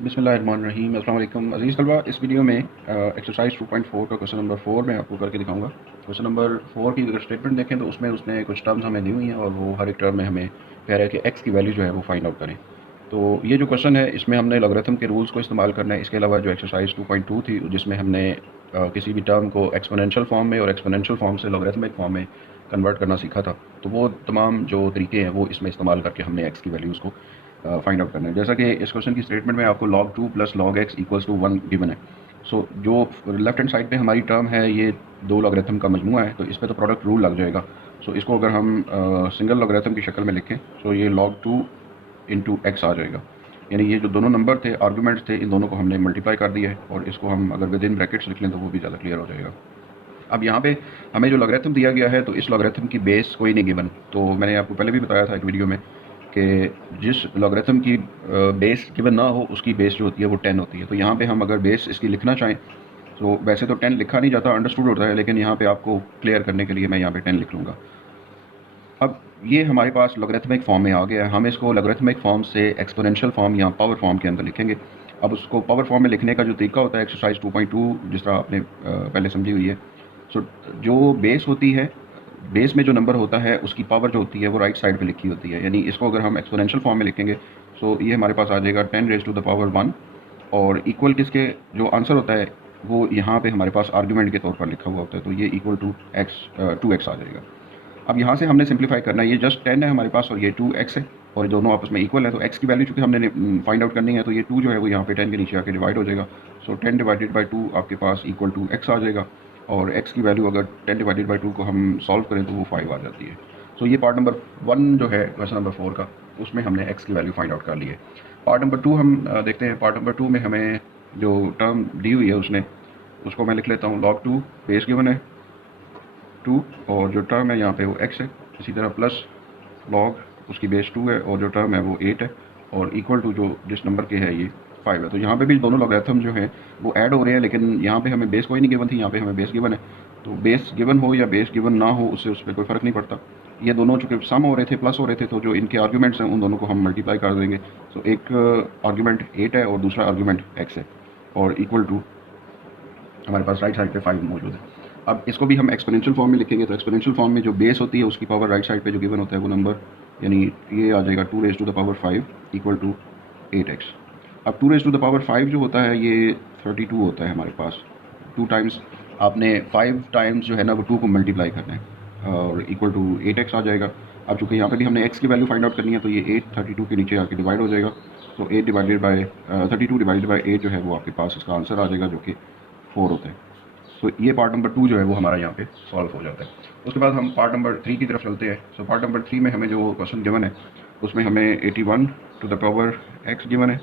बिस्मिल्लाहिर्रहमानिर्रहीम। अस्सलाम वालेकुम अज़ीज़ तलबा। इस वीडियो में एक्सरसाइज 2.4 का क्वेश्चन नंबर 4 मैं आपको करके दिखाऊंगा। क्वेश्चन नंबर 4 की अगर स्टेटमेंट देखें तो उसमें उसने कुछ टर्म्स हमें दी हुई हैं और वो हर एक टर्म में हमें कह रहा है कि एक्स की वैल्यू जो है वो फाइंड आउट करें। तो ये जो क्वेश्चन है इसमें हमने लॉगरिथम के रूल्स को इस्तेमाल करना है। इसके अलावा जो एक्सरसाइज 2.2 थी जिसमें हमने किसी भी टर्म को एक्सपोनेंशियल फॉर्म में और एक्सपोनेंशियल फॉर्म से लॉगरिथमिक फॉर्म में कन्वर्ट करना सीखा था, तो वो तमाम जो तरीके हैं वो इसमें इस्तेमाल करके हमने एक्स की वैल्यूज़ को फाइंड आउट करना है। जैसा कि इस क्वेश्चन की स्टेटमेंट में आपको log 2 plus log x equals to 1 given है। सो जो लेफ्ट हैंड साइड पे हमारी टर्म है ये दो लॉगरिथम का मजमूआ है, तो इस पर तो प्रोडक्ट रूल लग जाएगा। सो इसको अगर हम सिंगल लॉगरिथम की शक्ल में लिखें तो ये log 2 इंटू एक्स आ जाएगा। यानी ये जो दोनों नंबर थे, आर्गूमेंट्स थे, इन दोनों को हमने मल्टीप्लाई कर दिया है और इसको हम अगर विद इन ब्रैकेट्स लिख लें तो वो भी ज़्यादा क्लियर हो जाएगा। अब यहाँ पे हमें जो लॉगरिथम दिया गया है तो इस लॉगरिथम की बेस कोई नहीं गिवन। तो मैंने आपको पहले भी बताया था एक वीडियो में कि जिस लॉगरिथम की बेस गिवन ना हो उसकी बेस जो होती है वो 10 होती है। तो यहाँ पे हम अगर बेस इसकी लिखना चाहें तो वैसे तो 10 लिखा नहीं जाता, अंडरस्टूड होता है, लेकिन यहाँ पे आपको क्लियर करने के लिए मैं यहाँ पे 10 लिख लूँगा। अब ये हमारे पास लॉगरिथमिक फॉर्म में आ गया है। हम इसको लॉगरिथमिक फॉर्म से एक्सपोनेंशियल फॉर्म या पावर फॉर्म के अंदर लिखेंगे। अब उसको पावर फॉर्म में लिखने का जो तरीका होता है एक्सरसाइज 2.2 जिस तरह आपने पहले समझी हुई है। सो जो बेस होती है, बेस में जो नंबर होता है उसकी पावर जो होती है वो राइट साइड पे लिखी होती है। यानी इसको अगर हम एक्सपोनेंशियल फॉर्म में लिखेंगे तो ये हमारे पास आ जाएगा 10 रेज़ टू द पावर 1 और इक्वल किसके जो आंसर होता है वो यहाँ पे हमारे पास आर्गूमेंट के तौर पर लिखा हुआ होता है, तो ये इक्वल टू एक्स 2x आ जाएगा। अब यहाँ से हमने सिंप्लीफाई करना है। ये जस्ट 10 है हमारे पास और ये 2x है और दोनों आपस में इक्वल है, तो x की वैल्यू चूँकि हमने फाइंड आउट करनी है तो ये 2 जो है वो यहाँ पे 10 के नीचे आके डिवाइड हो जाएगा। सो 10 डिवाइडेड बाई 2 आपके पास इक्वल टू x आ जाएगा और x की वैल्यू अगर 10 डिवाइडेड बाई 2 को हम सॉल्व करें तो वो 5 आ जाती है। सो ये पार्ट नंबर 1 जो है क्वेश्चन नंबर 4 का, उसमें हमने x की वैल्यू फाइंड आउट कर ली है। पार्ट नंबर 2 हम देखते हैं। पार्ट नंबर 2 में हमें जो टर्म दी हुई है उसने उसको मैं लिख लेता हूँ log 2 बेस गिवन है 2 और जो टर्म है यहाँ पे वो x है, इसी तरह प्लस log उसकी बेस 2 है और जो टर्म है वो 8 है और इक्वल टू जो जिस नंबर के है ये 5 है। तो यहाँ पे भी दोनों लॉगरिथम जो है वो ऐड हो रहे हैं, लेकिन यहाँ पे हमें बेस कोई नहीं गिवन थी, यहाँ पे हमें बेस गिवन है। तो बेस गिवन हो या बेस गिवन ना हो उससे उस पर कोई फ़र्क नहीं पड़ता। ये दोनों चूँकि सम हो रहे थे, प्लस हो रहे थे, तो जो इनके आर्ग्यूमेंट्स हैं उन दोनों को हम मल्टीप्लाई कर देंगे। सो एक आर्ग्यूमेंट 8 है और दूसरा आर्ग्यूमेंट x है और इक्वल टू हमारे पास राइट साइड पे 5 मौजूद है। अब इसको भी हम एक्सपोनेंशियल फॉर्म में लिखेंगे, तो एक्सपोनेंशियल फॉर्म में जो बेस होती है उसकी पावर राइट साइड पे जो गिवन होता है वो नंबर, यानी ये आ जाएगा 2 raise to the power 5 equal to 8x। अब 2 रेज़ टू द पावर 5 जो होता है ये 32 होता है हमारे पास। 2 टाइम्स आपने 5 टाइम्स जो है ना वो 2 को मल्टीप्लाई करना है और इक्वल टू 8x आ जाएगा। अब चूँकि यहाँ पे भी हमने x की वैल्यू फाइंड आउट करनी है तो ये 8 32 के नीचे आके डिवाइड हो जाएगा। तो 8 डिवाइडेड बाई 32 डिवाइडेड बाई 8 जो है वो आपके पास इसका आंसर आ जाएगा जो कि 4 होता है। सो ये पार्ट नंबर 2 जो है वो हमारा यहाँ पे सॉल्व हो जाता है। उसके बाद हम पार्ट नंबर 3 की तरफ चलते हैं। सो पार्ट नंबर 3 में हमें जो क्वेश्चन गिवन है उसमें हमें 81 to the power x given है,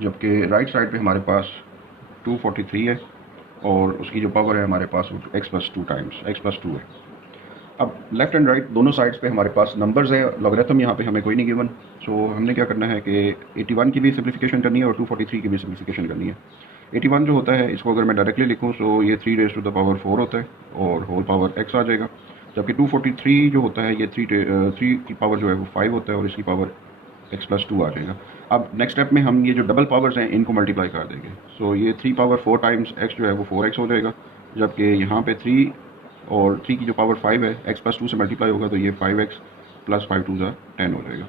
जबकि राइट साइड पे हमारे पास 243 है और उसकी जो पावर है हमारे पास x plus 2 times x plus 2 है। अब लेफ्ट एंड राइट दोनों साइड्स पे हमारे पास नंबर्स है, लॉगरिथम यहाँ पे हमें कोई नहीं गिवन। सो हमने क्या करना है कि 81 की भी सिम्प्लिफिकेशन करनी है और 243 की भी सिम्प्लिफिकेशन करनी है। 81 जो होता है इसको अगर मैं डायरेक्टली लिखूँ तो ये 3 रेज़ टू द पावर 4 होता है और होल पावर x आ जाएगा, जबकि 243 जो होता है ये 3 की पावर जो है वो 5 होता है और इसकी पावर x प्लस 2 आ जाएगा। अब नेक्स्ट स्टेप में हम ये जो डबल पावर्स हैं इनको मल्टीप्लाई कर देंगे। सो ये 3 पावर 4 टाइम्स x जो है वो 4x हो जाएगा, जबकि यहाँ पे 3 और 3 की जो पावर 5 है x प्लस 2 से मल्टीप्लाई होगा तो ये 5x प्लस 5 2 10 हो जाएगा।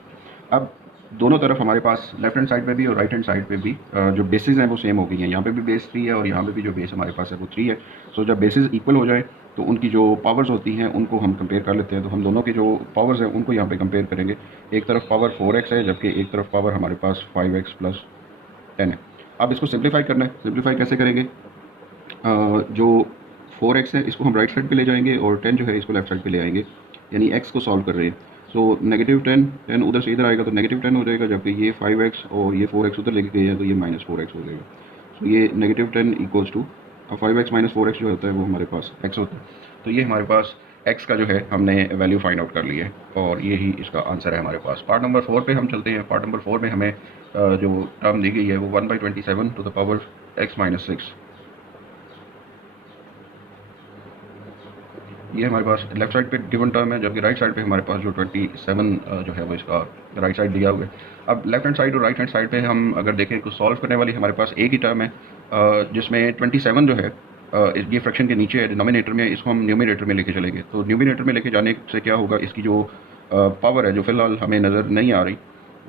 अब दोनों तरफ हमारे पास लेफ्ट हैंड साइड पे भी और राइट हैंड साइड पे भी जो बेसिस हैं वो सेम हो गई हैं। यहाँ पे भी बेस 3 है और यहाँ पे भी जो बेस हमारे पास है वो 3 है। सो जब बेसिस इक्वल हो जाए तो उनकी जो पावर्स होती हैं उनको हम कंपेयर कर लेते हैं। तो हम दोनों की जो पावर्स हैं उनको यहाँ पे कंपेयर करेंगे। एक तरफ पावर 4x है जबकि एक तरफ पावर हमारे पास 5x प्लस 10 है। अब इसको सिंप्लीफाई करना है। सिंप्लीफाई कैसे करेंगे? जो 4x है इसको हम राइट साइड पे ले जाएंगे और 10 जो है इसको लेफ्ट साइड पे ले आएंगे, यानी x को सॉल्व कर रहे हैं। सो नेगेटिव 10 उधर से इधर आएगा तो नेगेटिव 10 हो जाएगा, जबकि ये 5x और ये 4x उधर लेके गए हैं तो ये माइनस 4x हो जाएगा। सो ये negative 10 equals to 5x minus 4x जो होता है वो हमारे पास x होता है। तो ये हमारे पास x का जो है हमने वैल्यू फाइंड आउट कर ली है और ये ही इसका आंसर है हमारे पास। पार्ट नंबर 4 पे हम चलते हैं। पार्ट नंबर 4 में हमें जो टर्म दी गई है वो 1/27 to the power x minus 6 ये हमारे पास लेफ्ट साइड पे गिवन टर्म है, जबकि राइट साइड पे हमारे पास जो 27 जो है वो इसका राइट साइड दिया हुआ है। अब लेफ्ट हैंड साइड और राइट हैंड साइड पे हम अगर देखें तो सॉल्व करने वाली हमारे पास एक ही टर्म है, जिसमें 27 जो है ये फ्रैक्शन के नीचे है डिनोमिनेटर में, इसको हम न्यूमिनेटर में लेके चलेंगे। तो न्यूमिनेटर में लेके जाने से क्या होगा, इसकी जो पावर है जो फ़िलहाल हमें नज़र नहीं आ रही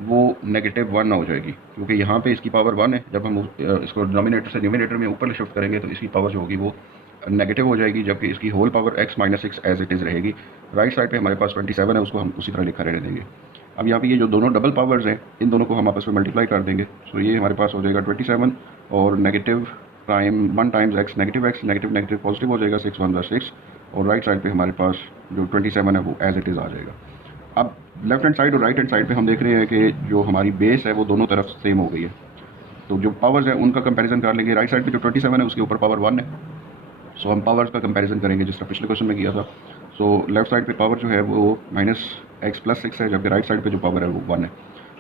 वो -1 हो जाएगी, क्योंकि यहाँ पे इसकी पावर 1 है। जब हम इसको डिनोमिनेटर से न्यूमिनेटर में ऊपर शिफ्ट करेंगे तो इसकी पावर जो होगी वो नेगेटिव हो जाएगी, जबकि इसकी whole power x - 6 as it is रहेगी। राइट साइड पे हमारे पास 27 है, उसको हम उसी तरह लिखा रहने देंगे। अब यहाँ पे ये जो दोनों डबल पावर्स हैं इन दोनों को हम आपस में मल्टीप्लाई कर देंगे। सो ये हमारे पास हो जाएगा 27 और negative prime 1 times x, negative negative positive हो जाएगा, 6 1 6, और राइट साइड पे हमारे पास जो 27 है वो एज इट इज़ आ जाएगा। अब लेफ्ट हैंड साइड और राइट हैंड साइड पे हम देख रहे हैं कि जो हमारी बेस है वो दोनों तरफ सेम हो गई है, तो जो पावर्स है उनका कंपैरिजन कर लेंगे। राइट साइड पे जो 27 है उसके ऊपर पावर 1 है, सो हम पावर्स का कंपैरिजन करेंगे जिस तरह पिछले क्वेश्चन में किया था। सो लेफ्ट साइड पे पावर जो है वो -x + 6 है, जबकि राइट साइड पे जो पावर है वो 1 है।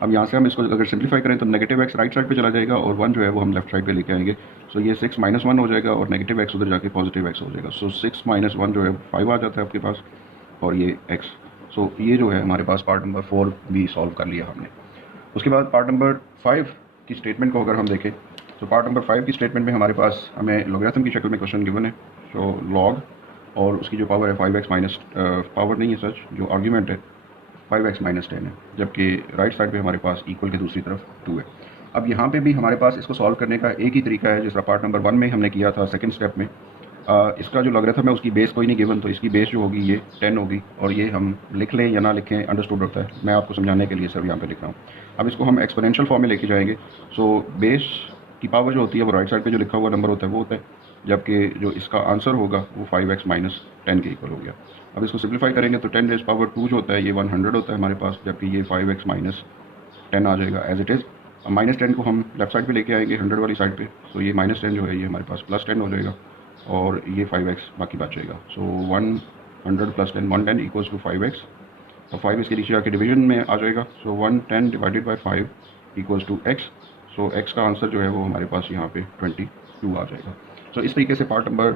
अब यहाँ से हम इसको अगर सिंप्लीफाई करें तो -x राइट साइड पे चला जाएगा और 1 जो है वो हम लेफ्ट साइड पे लेके आएंगे। सो ये 6 - 1 हो जाएगा और -x उधर जाके +x हो जाएगा। सो 6 - 1 जो है 5 आ जाता है आपके पास, और ये x। सो ये जो है हमारे पास पार्ट नंबर 4 भी सॉल्व कर लिया हमने। उसके बाद पार्ट नंबर 5 की स्टेटमेंट को अगर हम देखें तो पार्ट नंबर 5 की स्टेटमेंट में हमारे पास हमें लॉगरिथम की शक्ल में क्वेश्चन गिवन है। तो लॉग और उसकी जो पावर है 5x माइनस पावर नहीं है सच, जो आर्ग्यूमेंट है 5x - 10 है, जबकि राइट साइड पे हमारे पास इक्वल के दूसरी तरफ 2 है। अब यहाँ पे भी हमारे पास इसको सॉल्व करने का एक ही तरीका है, जिस तरह पार्ट नंबर 1 में हमने किया था सेकंड स्टेप में। इसका जो लॉगरिथम है उसकी बेस कोई नहीं गिवन, तो इसकी बेस जो होगी ये 10 होगी, और ये हम लिख लें या ना लिखें अंडरस्टूड होता है, मैं आपको समझाने के लिए सर यहाँ पे लिख रहा हूँ। अब इसको हम एक्सपोनेंशियल फॉर्म में लेके जाएंगे। सो बेस की पावर जो होती है वो राइट साइड पे जो लिखा हुआ नंबर होता है वो होता है, जबकि जो इसका आंसर होगा वो 5x - 10 के इक्वल हो गया। अब इसको सिंप्लीफाई करेंगे तो 10 रेज़ पावर 2 जो होता है ये 100 होता है हमारे पास, जबकि ये 5x - 10 आ जाएगा एज इट इज़। अब -10 को हम लेफ्ट साइड पे लेके आएंगे 100 वाली साइड पे, तो ये -10 जो है ये हमारे पास +10 हो जाएगा, और ये 5x बाकी बच जाएगा। सो 100 + 10 110 इक्वल्स टू 5x, और 5 इसके नीचे आके डिवीजन में आ जाएगा। So 110 divided by 5 equals to x। So x का आंसर जो है वो हमारे पास यहाँ पे 22 आ जाएगा। सो इस तरीके से पार्ट नंबर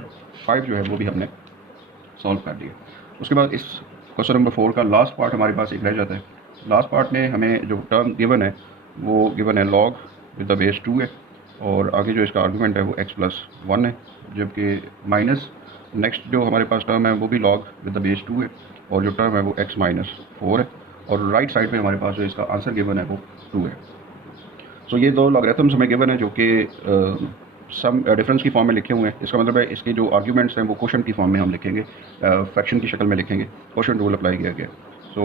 5 जो है वो भी हमने सॉल्व कर दिया। उसके बाद इस क्वेश्चन नंबर 4 का लास्ट पार्ट हमारे पास एक रह जाता है। लास्ट पार्ट में हमें जो टर्म गिवन है वो गिवन है लॉग विद द बेस 2 है, और आगे जो इसका आर्गूमेंट है वो x + 1 है, जबकि माइनस नेक्स्ट जो हमारे पास टर्म है वो भी लॉग विद द बेस 2 है, और जो टर्म है वो x - 4 है, और राइट साइड पे हमारे पास जो इसका आंसर गिवन है वो 2 है। सो ये दो लॉगरिथम्स हमें गिवन है जो कि सम डिफरेंस की फॉर्म में लिखे हुए हैं। इसका मतलब है इसके जो आर्ग्यूमेंट्स हैं वो क्वोशंट की फॉर्म में हम लिखेंगे, फ्रैक्शन की शक्ल में लिखेंगे। क्वोशंट रूल अप्लाई किया गया। सो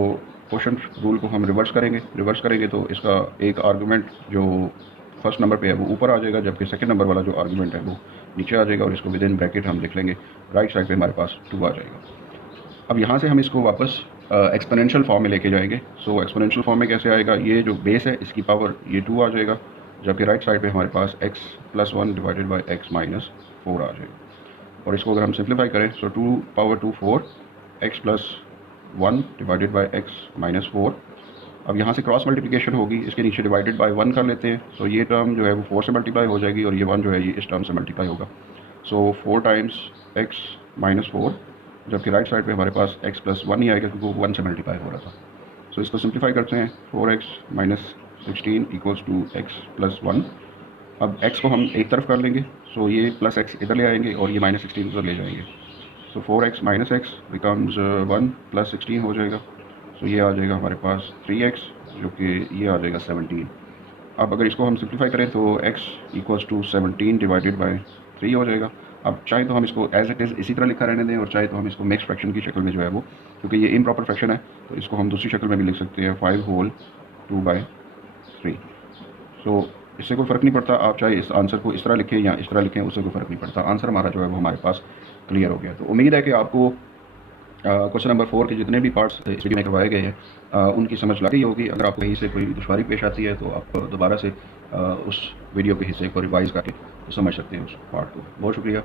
क्वोशंट रूल को हम रिवर्स करेंगे तो इसका एक आर्ग्यूमेंट जो फर्स्ट नंबर पे है वो ऊपर आ जाएगा, जबकि सेकंड नंबर वाला जो आर्ग्यूमेंट है वो नीचे आ जाएगा, और इसको विद इन ब्रैकेट हम लिख लेंगे। राइट साइड पे हमारे पास 2 आ जाएगा। अब यहाँ से हम इसको वापस एक्सपोनेंशियल फॉर्म में लेके जाएंगे। सो एक्सपोनेंशियल फॉर्म में कैसे आएगा, ये जो बेस है इसकी पावर ये 2 आ जाएगा, जबकि राइट साइड पे हमारे पास x + 1 डिवाइडेड बाई x - 4 आ जाएगा। और इसको अगर हम सिंप्लीफाई करें सो 2 power 2 4, x + 1 divided by x - 4। अब यहाँ से क्रॉस मल्टीप्लिकेशन होगी, इसके नीचे डिवाइडेड बाई 1 कर लेते हैं। सो ये टर्म जो है वो 4 से मल्टीप्लाई हो जाएगी, और ये 1 जो है ये इस टर्म से मल्टीप्लाई होगा। सो 4 टाइम्स x - 4, जबकि राइट साइड पे हमारे पास x + 1 ही आएगा क्योंकि वो 1 से मल्टीप्लाई हो रहा था। सो इसको सिंप्लीफाई करते हैं, 4x - 16 इक्वल्स टू x + 1। अब x को हम एक तरफ कर लेंगे, सो ये +x इधर ले आएंगे और ये -16 इधर ले जाएंगे। सो 4x - x बिकम्स 1 + 16 हो जाएगा। सो ये आ जाएगा हमारे पास 3x, जो कि ये आ जाएगा 17। अब अगर इसको हम सिंप्लीफाई करें तो x = 17 डिवाइडेड बाई 3 हो जाएगा। अब चाहे तो हम इसको एज इट इज़ इसी तरह लिखा रहने दें, और चाहे तो हम इसको मिक्स फ्रैक्शन की शक्ल में जो है वो, क्योंकि ये इम्प्रॉपर फ्रैक्शन है तो इसको हम दूसरी शक्ल में भी लिख सकते हैं 5 होल 2/3। सो इससे कोई फ़र्क नहीं पड़ता, आप चाहे इस आंसर को इस तरह लिखें या इस तरह लिखें, उससे कोई फ़र्क नहीं पड़ता। आंसर हमारा जो है वो हमारे पास क्लियर हो गया। तो उम्मीद है कि आपको क्वेश्चन नंबर 4 के जितने भी पार्ट्स इस वीडियो में करवाए गए हैं उनकी समझ लग गई होगी। अगर आपको कहीं से कोई दुश्वारी पेश आती है तो आप दोबारा से उस वीडियो के हिस्से को रिवाइज़ करके तो समझ सकते हैं उस पार्ट को। बहुत शुक्रिया।